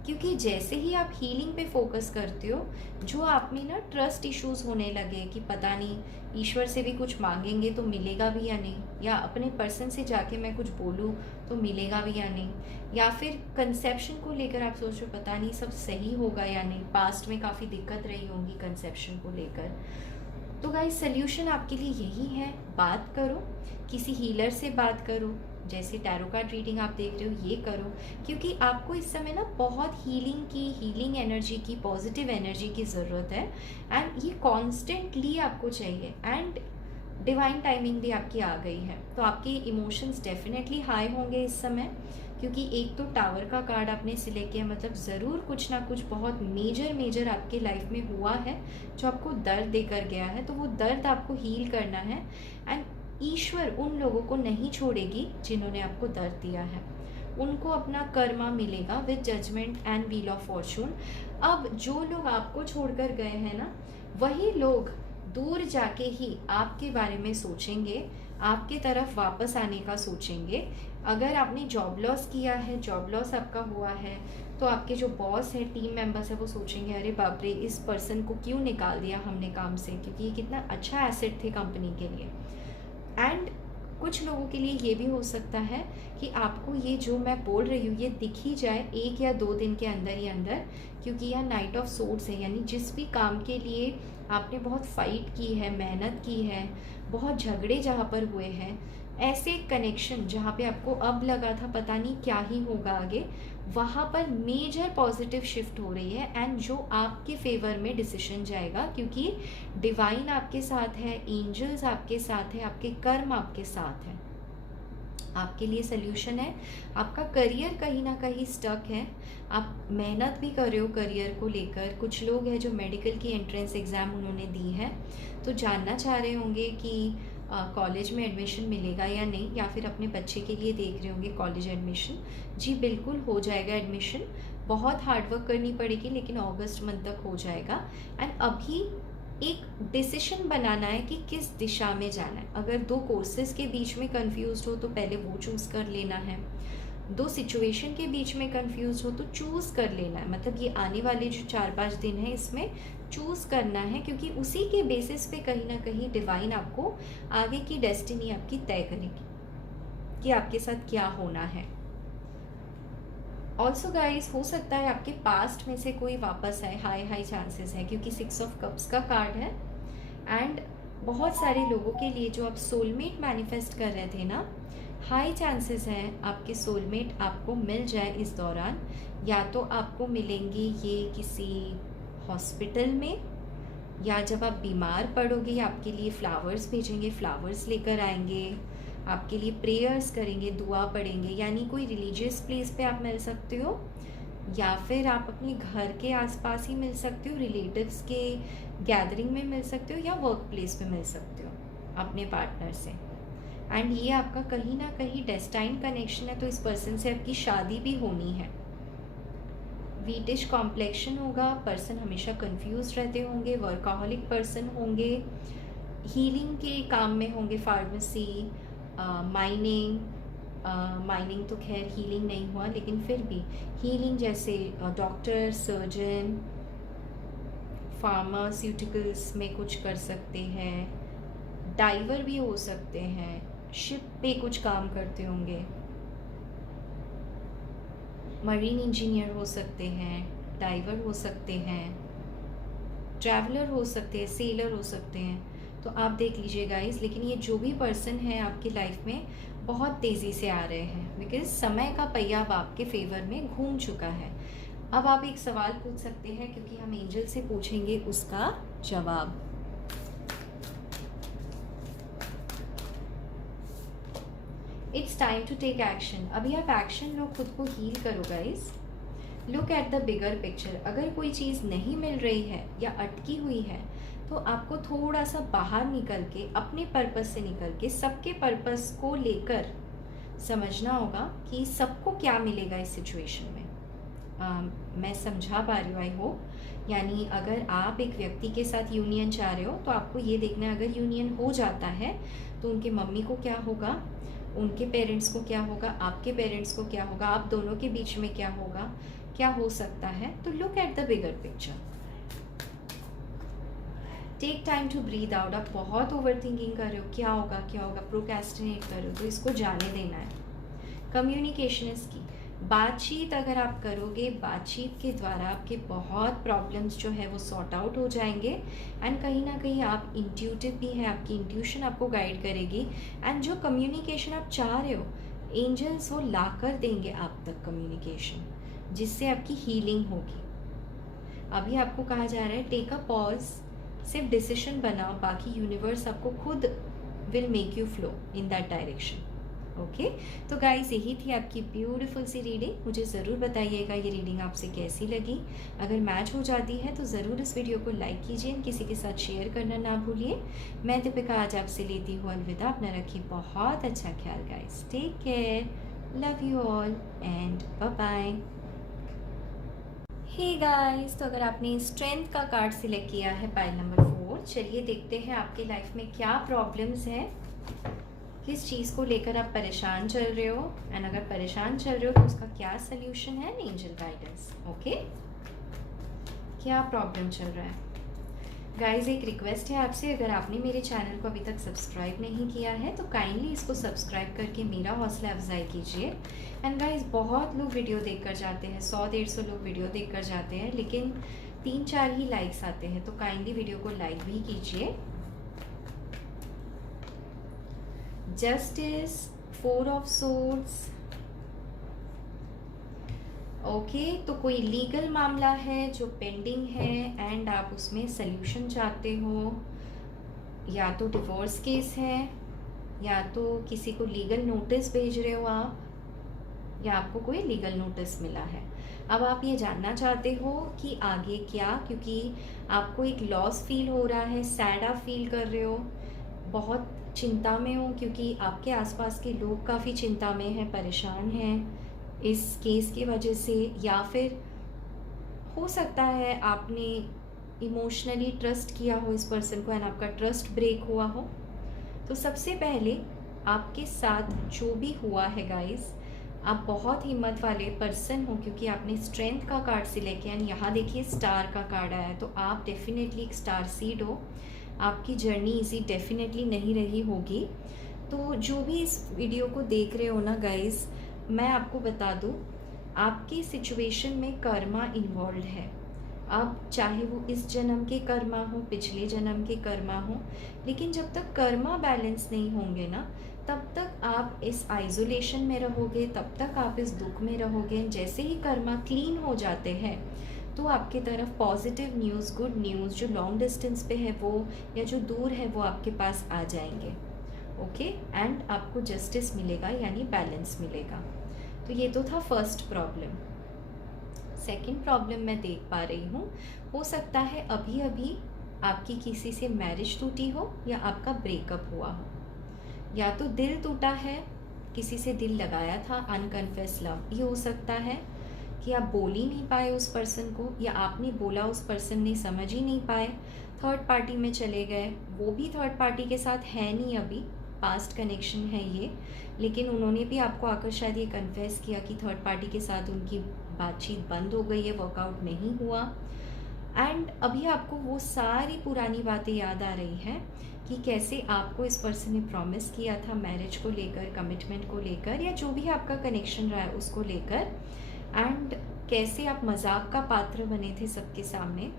क्योंकि जैसे ही आप हीलिंग पे फोकस करते हो, जो आप में ना ट्रस्ट इश्यूज होने लगे कि पता नहीं ईश्वर से भी कुछ मांगेंगे तो मिलेगा भी या नहीं, या अपने पर्सन से जाके मैं कुछ बोलूँ तो मिलेगा भी या नहीं, या फिर कंसेप्शन को लेकर आप सोच रहे हो पता नहीं सब सही होगा या नहीं, पास्ट में काफ़ी दिक्कत रही होंगी कंसेप्शन को लेकर। तो गाइस सल्यूशन आपके लिए यही है, बात करो, किसी हीलर से बात करो, जैसे टैरो कार्ड रीडिंग आप देख रहे हो ये करो, क्योंकि आपको इस समय ना बहुत हीलिंग एनर्जी की, पॉजिटिव एनर्जी की ज़रूरत है। एंड ये कॉन्स्टेंटली आपको चाहिए, एंड डिवाइन टाइमिंग भी आपकी आ गई है। तो आपके इमोशंस डेफिनेटली हाई होंगे इस समय, क्योंकि एक तो टावर का कार्ड आपने सिलेक्ट किया, मतलब ज़रूर कुछ ना कुछ बहुत मेजर आपके लाइफ में हुआ है जो आपको दर्द देकर गया है। तो वो दर्द आपको हील करना है, एंड ईश्वर उन लोगों को नहीं छोड़ेगी जिन्होंने आपको दर्द दिया है, उनको अपना कर्मा मिलेगा with judgement and wheel of fortune. अब जो लोग आपको छोड़कर गए हैं ना, वही लोग दूर जाके ही आपके बारे में सोचेंगे, आपके तरफ वापस आने का सोचेंगे। अगर आपने जॉब लॉस किया है, जॉब लॉस आपका हुआ है, तो आपके जो बॉस है, टीम मेंबर्स है, वो सोचेंगे अरे बाप रे, इस पर्सन को क्यों निकाल दिया हमने काम से, क्योंकि ये कितना अच्छा एसेट थे कंपनी के लिए। एंड कुछ लोगों के लिए ये भी हो सकता है कि आपको ये जो मैं बोल रही हूँ ये दिख ही जाए 1 या 2 दिन के अंदर ही अंदर, क्योंकि यह नाइट ऑफ सोर्ड्स है। यानी जिस भी काम के लिए आपने बहुत फाइट की है, मेहनत की है, बहुत झगड़े जहाँ पर हुए हैं, ऐसे कनेक्शन जहाँ पे आपको अब लगा था पता नहीं क्या ही होगा आगे, वहाँ पर मेजर पॉजिटिव शिफ्ट हो रही है। एंड जो आपके फेवर में डिसीजन जाएगा, क्योंकि डिवाइन आपके साथ है, एंजल्स आपके साथ है, आपके कर्म आपके साथ है, आपके लिए सल्यूशन है। आपका करियर कहीं ना कहीं स्टक है, आप मेहनत भी कर रहे हो करियर को लेकर। कुछ लोग हैं जो मेडिकल की एंट्रेंस एग्ज़ाम उन्होंने दी है, तो जानना चाह रहे होंगे कि कॉलेज में एडमिशन मिलेगा या नहीं, या फिर अपने बच्चे के लिए देख रहे होंगे कॉलेज एडमिशन। जी बिल्कुल हो जाएगा एडमिशन, बहुत हार्डवर्क करनी पड़ेगी लेकिन अगस्त मंथ तक हो जाएगा। एंड अभी एक डिसीजन बनाना है कि किस दिशा में जाना है। अगर 2 कोर्सेज के बीच में कंफ्यूज हो तो पहले वो चूज़ कर लेना है। 2 सिचुएशन के बीच में कंफ्यूज हो तो चूज़ कर लेना है। मतलब ये आने वाले जो 4-5 दिन है इसमें चूज़ करना है, क्योंकि उसी के बेसिस पे कहीं ना कहीं डिवाइन आपको आगे की डेस्टिनी आपकी तय करेगी कि आपके साथ क्या होना है। ऑल्सो गाइस, हो सकता है आपके पास्ट में से कोई वापस आए, हाई चांसेस है, क्योंकि 6 ऑफ कप्स का कार्ड है। एंड बहुत सारे लोगों के लिए जो आप सोलमेट मैनिफेस्ट कर रहे थे ना, हाई चांसेस हैं आपके सोलमेट आपको मिल जाए इस दौरान। या तो आपको मिलेंगे ये किसी हॉस्पिटल में, या जब आप बीमार पड़ोगे या आपके लिए फ्लावर्स भेजेंगे, फ्लावर्स लेकर आएंगे, आपके लिए प्रेयर्स करेंगे, दुआ पढ़ेंगे। यानी कोई रिलीजियस प्लेस पे आप मिल सकते हो, या फिर आप अपने घर के आसपास ही मिल सकते हो, रिलेटिव्स के गैदरिंग में मिल सकते हो, या वर्क प्लेस पे मिल सकते हो अपने पार्टनर से। एंड ये आपका कहीं ना कहीं डेस्टाइन कनेक्शन है, तो इस पर्सन से आपकी शादी भी होनी है। वीटिश कॉम्प्लेक्शन होगा, पर्सन हमेशा कंफ्यूज रहते होंगे, वर्काहॉलिक पर्सन होंगे, हीलिंग के काम में होंगे, फार्मेसी, माइनिंग तो खैर हीलिंग नहीं हुआ, लेकिन फिर भी हीलिंग जैसे डॉक्टर, सर्जन, फार्मास्यूटिकल्स में कुछ कर सकते हैं, डाइवर भी हो सकते हैं, शिप पे कुछ काम करते होंगे, मरीन इंजीनियर हो सकते हैं, डाइवर हो सकते हैं, ट्रैवलर हो सकते हैं, सेलर हो सकते हैं। तो आप देख लीजिए गाइस, लेकिन ये जो भी पर्सन है आपकी लाइफ में बहुत तेज़ी से आ रहे हैं, बिकॉज समय का पहिया अब आपके फेवर में घूम चुका है। अब आप एक सवाल पूछ सकते हैं, क्योंकि हम एंजल से पूछेंगे उसका जवाब। It's time to take action. अभी आप एक्शन लो, खुद को हील करो guys. Look at the bigger picture. अगर कोई चीज़ नहीं मिल रही है या अटकी हुई है, तो आपको थोड़ा सा बाहर निकल के, अपने पर्पस से निकल के, सबके पर्पस को लेकर समझना होगा कि सबको क्या मिलेगा इस सिचुएशन में। मैं समझा पा रही हूँ, आई होप। यानी अगर आप एक व्यक्ति के साथ यूनियन चाह रहे हो, तो आपको ये देखना है अगर यूनियन हो जाता है तो उनके मम्मी को क्या होगा, उनके पेरेंट्स को क्या होगा, आपके पेरेंट्स को क्या होगा, आप दोनों के बीच में क्या होगा, क्या हो सकता है। तो look at the bigger picture. Take time to breathe out. आप बहुत ओवर थिंकिंग कर रहे हो, क्या होगा क्या होगा, प्रोक्रेस्टिनेट कर रहे हो, तो इसको जाने देना है। कम्युनिकेशन इज की। बातचीत अगर आप करोगे, बातचीत के द्वारा आपके बहुत प्रॉब्लम्स जो है वो सॉर्ट आउट हो जाएंगे। एंड कहीं ना कहीं आप इंट्यूटिव भी हैं, आपकी इंट्यूशन आपको गाइड करेगी। एंड जो कम्युनिकेशन आप चाह रहे हो, एंजल्स वो ला कर देंगे आप तक कम्युनिकेशन, जिससे आपकी हीलिंग होगी। अभी आपको कहा जा रहा है टेक अ पॉज, सिर्फ डिसीजन बनाओ, बाकी यूनिवर्स आपको खुद will make you flow in that direction. Okay, तो गाइस यही थी आपकी ब्यूटीफुल सी रीडिंग। मुझे ज़रूर बताइएगा ये रीडिंग आपसे कैसी लगी। अगर मैच हो जाती है तो ज़रूर इस वीडियो को लाइक कीजिए, किसी के साथ शेयर करना ना भूलिए। मैं दीपिका आज आपसे लेती हूँ अलविदा। अपना रखिए बहुत अच्छा ख्याल guys. Take care, love you all and bye bye. Hey guys, तो अगर आपने स्ट्रेंथ का कार्ड सिलेक्ट किया है, पाइल नंबर 4, चलिए देखते हैं आपके लाइफ में क्या प्रॉब्लम्स हैं किस चीज़ को लेकर आप परेशान चल रहे हो, एंड अगर परेशान चल रहे हो तो उसका क्या सल्यूशन है, एंजल गाइडेंस। ओके, क्या प्रॉब्लम चल रहा है गाइज। एक रिक्वेस्ट है आपसे, अगर आपने मेरे चैनल को अभी तक सब्सक्राइब नहीं किया है तो काइंडली इसको सब्सक्राइब करके मेरा हौसला अफजाई कीजिए। एंड गाइज, बहुत लोग वीडियो देख कर जाते हैं, 100-150 लोग वीडियो देख कर जाते हैं, लेकिन 3-4 ही लाइक्स आते हैं, तो काइंडली वीडियो को लाइक भी कीजिए। Justice, 4 of swords. ओके, तो कोई लीगल मामला है जो पेंडिंग है एंड आप उसमें सल्यूशन चाहते हो, या तो डिवोर्स केस है, या तो किसी को लीगल नोटिस भेज रहे हो आप, या आपको कोई लीगल नोटिस मिला है। अब आप ये जानना चाहते हो कि आगे क्या, क्योंकि आपको एक लॉस फील हो रहा है, सैड आप फील कर रहे हो, बहुत चिंता में हो, क्योंकि आपके आसपास के लोग काफ़ी चिंता में हैं, परेशान हैं इस केस की वजह से, या फिर हो सकता है आपने इमोशनली ट्रस्ट किया हो इस पर्सन को एंड आपका ट्रस्ट ब्रेक हुआ हो। तो सबसे पहले आपके साथ जो भी हुआ है गाइस, आप बहुत हिम्मत वाले पर्सन हो, क्योंकि आपने स्ट्रेंथ का कार्ड सिलेक्ट किया एंड यहाँ देखिए स्टार का कार्ड आया है, तो आप डेफिनेटली एक स्टार सीड हो। आपकी जर्नी इजी डेफिनेटली नहीं रही होगी। तो जो भी इस वीडियो को देख रहे हो ना गाइस, मैं आपको बता दूं, आपकी सिचुएशन में कर्मा इन्वॉल्व है। अब चाहे वो इस जन्म के कर्मा हो, पिछले जन्म के कर्मा हो, लेकिन जब तक कर्मा बैलेंस नहीं होंगे ना, तब तक आप इस आइसोलेशन में रहोगे, तब तक आप इस दुख में रहोगे। जैसे ही कर्मा क्लीन हो जाते हैं तो आपकी तरफ पॉजिटिव न्यूज़, गुड न्यूज़, जो लॉन्ग डिस्टेंस पे है वो, या जो दूर है वो आपके पास आ जाएंगे। ओके, एंड आपको जस्टिस मिलेगा, यानी बैलेंस मिलेगा। तो ये तो था फर्स्ट प्रॉब्लम। सेकंड प्रॉब्लम मैं देख पा रही हूँ, हो सकता है अभी अभी आपकी किसी से मैरिज टूटी हो, या आपका ब्रेकअप हुआ हो, या तो दिल टूटा है, किसी से दिल लगाया था, अनकन्फेस लव। ये हो सकता है कि आप बोल ही नहीं पाए उस पर्सन को, या आपने बोला उस पर्सन ने समझ ही नहीं पाए, थर्ड पार्टी में चले गए, वो भी थर्ड पार्टी के साथ है नहीं अभी, पास्ट कनेक्शन है ये, लेकिन उन्होंने भी आपको आकर शायद ये कन्फेस किया कि थर्ड पार्टी के साथ उनकी बातचीत बंद हो गई है, वर्कआउट नहीं हुआ, एंड अभी आपको वो सारी पुरानी बातें याद आ रही हैं कि कैसे आपको इस पर्सन ने प्रॉमिस किया था मैरिज को लेकर, कमिटमेंट को लेकर, या जो भी आपका कनेक्शन रहा है उसको लेकर, एंड कैसे आप मजाक का पात्र बने थे सबके सामने,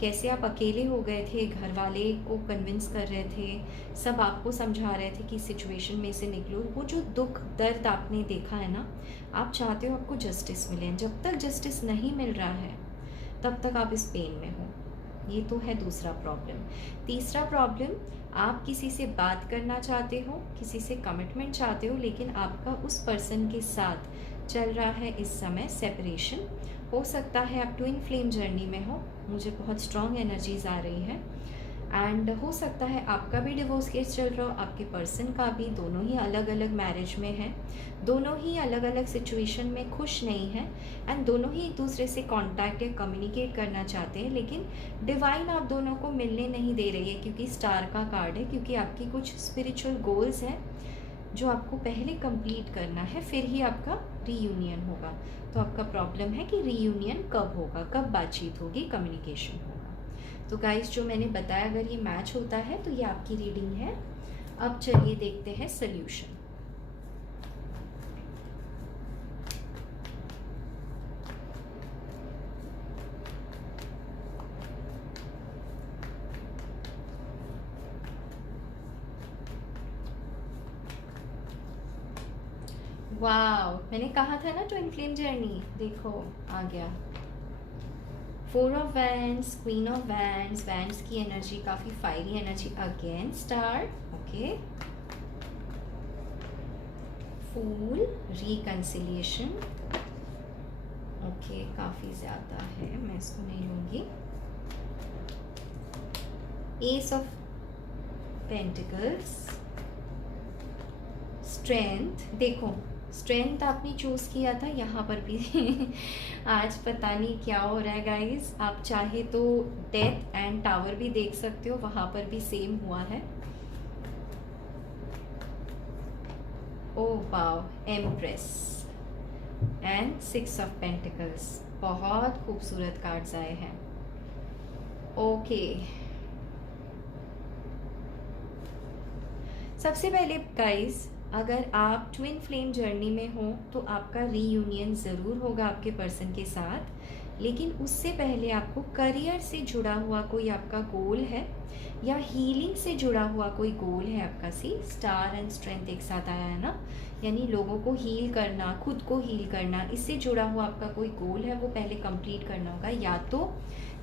कैसे आप अकेले हो गए थे, घर वाले को कन्विंस कर रहे थे, सब आपको समझा रहे थे कि सिचुएशन में से निकलो। वो जो दुख दर्द आपने देखा है ना, आप चाहते हो आपको जस्टिस मिले। जब तक जस्टिस नहीं मिल रहा है तब तक आप इस पेन में हो। ये तो है दूसरा प्रॉब्लम। तीसरा प्रॉब्लम, आप किसी से बात करना चाहते हो, किसी से कमिटमेंट चाहते हो, लेकिन आपका उस पर्सन के साथ चल रहा है इस समय सेपरेशन। हो सकता है आप ट्विन फ्लेम जर्नी में हो, मुझे बहुत स्ट्रॉन्ग एनर्जीज आ रही है, एंड हो सकता है आपका भी डिवोर्स केस चल रहा हो, आपके पर्सन का भी, दोनों ही अलग अलग मैरिज में हैं, दोनों ही अलग अलग सिचुएशन में खुश नहीं हैं, एंड दोनों ही एक दूसरे से कांटेक्ट या कम्युनिकेट करना चाहते हैं, लेकिन डिवाइन आप दोनों को मिलने नहीं दे रही है, क्योंकि स्टार का कार्ड है, क्योंकि आपकी कुछ स्पिरिचुअल गोल्स हैं जो आपको पहले कंप्लीट करना है, फिर ही आपका रीयूनियन होगा। तो आपका प्रॉब्लम है कि रीयूनियन कब होगा, कब बातचीत होगी, कम्युनिकेशन होगा। तो गाइस, जो मैंने बताया, अगर ये मैच होता है तो ये आपकी रीडिंग है। अब चलिए देखते हैं सल्यूशन। वाओ, मैंने कहा था ना ट्विन फ्लेम जर्नी, देखो आ गया। 4 of wands, queen of wands, wands की एनर्जी काफ़ी fiery energy, again star, okay, fool, reconciliation, okay, काफ़ी ज़्यादा है, मैं इसको नहीं लूँगी। एस ऑफ पेंटिकल्स, स्ट्रेंथ, देखो स्ट्रेंथ आपने चूज़ किया था यहाँ पर भी आज पता नहीं क्या हो रहा है गाइस। आप चाहे तो डेथ एंड टावर भी देख सकते हो, वहाँ पर भी सेम हुआ है। Oh wow, empress and 6 of pentacles, बहुत खूबसूरत कार्ड्स आए हैं। ओके, सबसे पहले गाइस, अगर आप ट्विन फ्लेम जर्नी में हो तो आपका रीयूनियन ज़रूर होगा आपके पर्सन के साथ, लेकिन उससे पहले आपको करियर से जुड़ा हुआ कोई आपका गोल है या हीलिंग से जुड़ा हुआ कोई गोल है आपका। सी स्टार एंड स्ट्रेंथ एक साथ आया है ना, यानी लोगों को हील करना, खुद को हील करना, इससे जुड़ा हुआ आपका कोई गोल है, वो पहले कंप्लीट करना होगा। या तो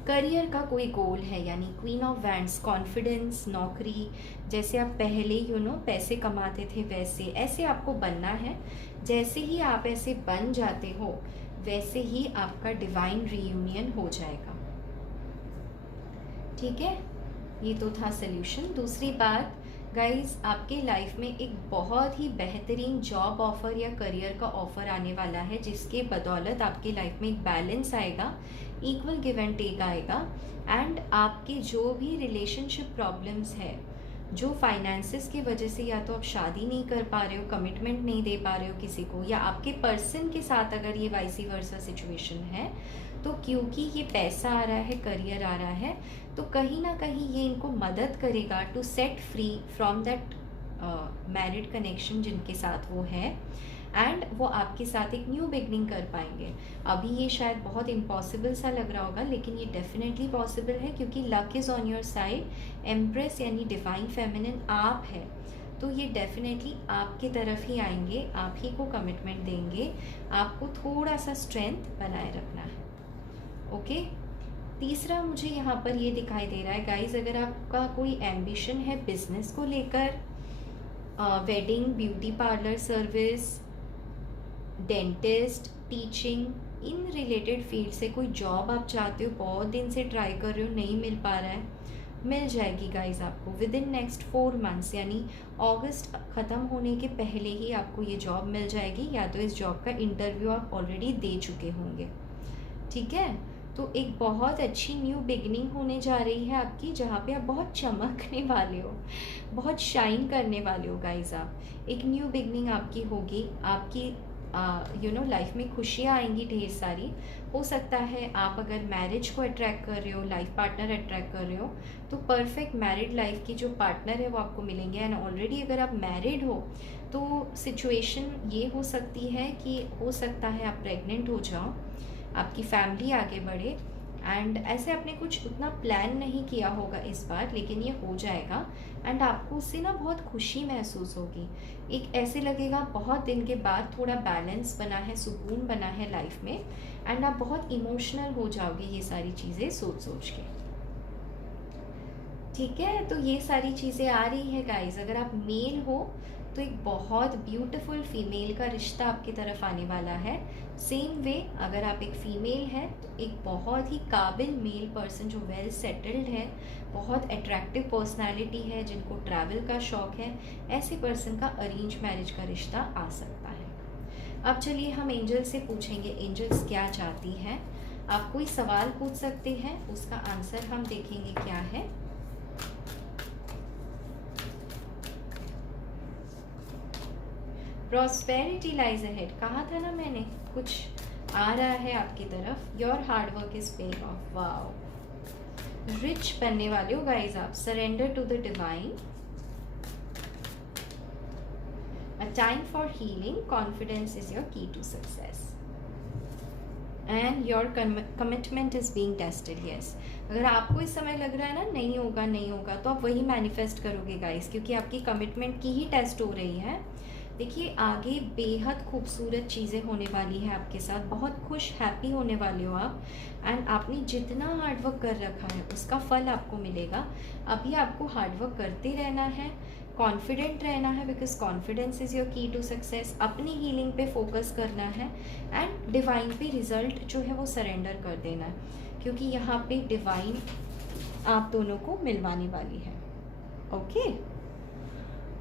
करियर का कोई गोल है, यानी क्वीन ऑफ वैंड्स, कॉन्फिडेंस, नौकरी, जैसे आप पहले पैसे कमाते थे वैसे, ऐसे आपको बनना है। जैसे ही आप ऐसे बन जाते हो वैसे ही आपका डिवाइन रीयूनियन हो जाएगा। ठीक है, ये तो था सोल्यूशन। दूसरी बात गाइस, आपके लाइफ में एक बहुत ही बेहतरीन जॉब ऑफर या करियर का ऑफर आने वाला है, जिसके बदौलत आपके लाइफ में एक बैलेंस आएगा, इक्वल गिव एंड टेक आएगा। एंड आपके जो भी रिलेशनशिप प्रॉब्लम्स है, जो फाइनेंसेस की वजह से या तो आप शादी नहीं कर पा रहे हो, कमिटमेंट नहीं दे पा रहे हो किसी को, या आपके पर्सन के साथ अगर ये वाइसी वर्सा सिचुएशन है, तो क्योंकि ये पैसा आ रहा है, करियर आ रहा है, तो कहीं ना कहीं ये इनको मदद करेगा to set free from that married connection जिनके साथ वो है, एंड वो आपके साथ एक न्यू बिगनिंग कर पाएंगे। अभी ये शायद बहुत इम्पॉसिबल सा लग रहा होगा, लेकिन ये डेफिनेटली पॉसिबल है, क्योंकि luck is on your side. Empress यानी डिवाइन फेमिनिन आप है, तो ये डेफिनेटली आपकी तरफ ही आएंगे, आप ही को कमिटमेंट देंगे। आपको थोड़ा सा स्ट्रेंथ बनाए रखना है। ओके, तीसरा मुझे यहाँ पर ये दिखाई दे रहा है गाइज, अगर आपका कोई एम्बिशन है बिजनेस को लेकर, wedding, beauty parlour service, dentist, teaching, in related field से कोई जॉब आप चाहते हो, बहुत दिन से ट्राई कर रहे हो, नहीं मिल पा रहा है, मिल जाएगी गाइज आपको विद इन नेक्स्ट 4 मंथ्स, यानी अगस्त ख़त्म होने के पहले ही आपको ये जॉब मिल जाएगी, या तो इस जॉब का इंटरव्यू आप ऑलरेडी दे चुके होंगे। ठीक है, तो एक बहुत अच्छी न्यू बिगनिंग होने जा रही है आपकी, जहाँ पे आप बहुत चमकने वाले हो, बहुत शाइन करने वाले हो गाइज। आप एक न्यू बिगनिंग आपकी होगी, आपकी लाइफ में खुशियाँ आएंगी ढेर सारी। हो सकता है आप अगर मैरिज को अट्रैक्ट कर रहे हो, लाइफ पार्टनर अट्रैक्ट कर रहे हो, तो परफेक्ट मैरिड लाइफ की जो पार्टनर है वो आपको मिलेंगे। एंड ऑलरेडी अगर आप मैरिड हो तो सिचुएशन ये हो सकती है कि हो सकता है आप प्रेग्नेंट हो जाओ, आपकी फैमिली आगे बढ़े, एंड ऐसे आपने कुछ उतना प्लान नहीं किया होगा इस बार, लेकिन ये हो जाएगा। एंड आपको उससे ना बहुत खुशी महसूस होगी, एक ऐसे लगेगा बहुत दिन के बाद थोड़ा बैलेंस बना है, सुकून बना है लाइफ में, एंड आप बहुत इमोशनल हो जाओगे ये सारी चीज़ें सोच सोच के। ठीक है, तो ये सारी चीज़ें आ रही है गाइज। अगर आप मेल हो तो एक बहुत ब्यूटीफुल फीमेल का रिश्ता आपकी तरफ आने वाला है। सेम वे अगर आप एक फ़ीमेल है तो एक बहुत ही काबिल मेल पर्सन जो वेल सेटल्ड है, बहुत अट्रैक्टिव पर्सनालिटी है, जिनको ट्रैवल का शौक़ है, ऐसे पर्सन का अरेंज मैरिज का रिश्ता आ सकता है। अब चलिए हम एंजल से पूछेंगे एंजल्स क्या चाहती हैं। आप कोई सवाल पूछ सकते हैं, उसका आंसर हम देखेंगे क्या है। प्रॉस्पेरिटी लाइज अहेड, कहा था ना मैंने, कुछ आ रहा है आपकी तरफ। Your hard work is paying off. Wow, rich बनने वाले हो गाइज आप। Surrender to the divine, a time for healing, confidence is your key to success, and your commitment is being tested. Yes, अगर आपको इस समय लग रहा है ना नहीं होगा नहीं होगा, तो आप वही मैनिफेस्ट करोगे गाइज, क्योंकि आपकी कमिटमेंट की ही टेस्ट हो रही है। देखिए आगे बेहद खूबसूरत चीज़ें होने वाली है आपके साथ, बहुत खुश हैप्पी होने वाले हो आप, एंड आपने जितना हार्डवर्क कर रखा है उसका फल आपको मिलेगा। अभी आपको हार्डवर्क करते रहना है, कॉन्फिडेंट रहना है, because confidence is your key to success. अपनी हीलिंग पे फोकस करना है, एंड डिवाइन पे रिजल्ट जो है वो सरेंडर कर देना है, क्योंकि यहाँ पे डिवाइन आप दोनों को मिलवाने वाली है। ओके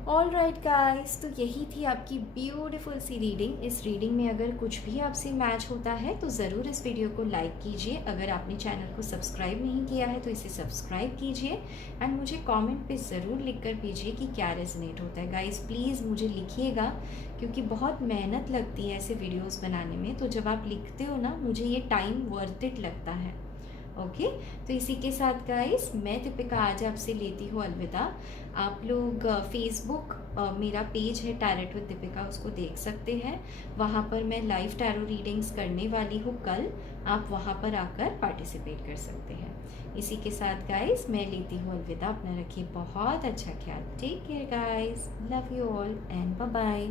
ऑल राइट गाइस, तो यही थी आपकी ब्यूटीफुल सी रीडिंग। इस रीडिंग में अगर कुछ भी आपसे मैच होता है तो ज़रूर इस वीडियो को लाइक कीजिए। अगर आपने चैनल को सब्सक्राइब नहीं किया है तो इसे सब्सक्राइब कीजिए एंड मुझे कमेंट पे ज़रूर लिख कर कीजिए कि क्या रेजोनेट होता है। गाइस प्लीज़ मुझे लिखिएगा, क्योंकि बहुत मेहनत लगती है ऐसे वीडियोज़ बनाने में, तो जब आप लिखते हो ना मुझे ये टाइम वर्थ इट लगता है। ओके, तो इसी के साथ गाइस मैं दीपिका आज आपसे लेती हूँ अलविदा। आप लोग फेसबुक मेरा पेज है टैरोट विद दीपिका, उसको देख सकते हैं। वहाँ पर मैं लाइव टैरो रीडिंग्स करने वाली हूँ कल, आप वहाँ पर आकर पार्टिसिपेट कर सकते हैं। इसी के साथ गाइस मैं लेती हूँ अलविदा। अपना रखिए बहुत अच्छा ख्याल। Take care guys, love you all and bye bye.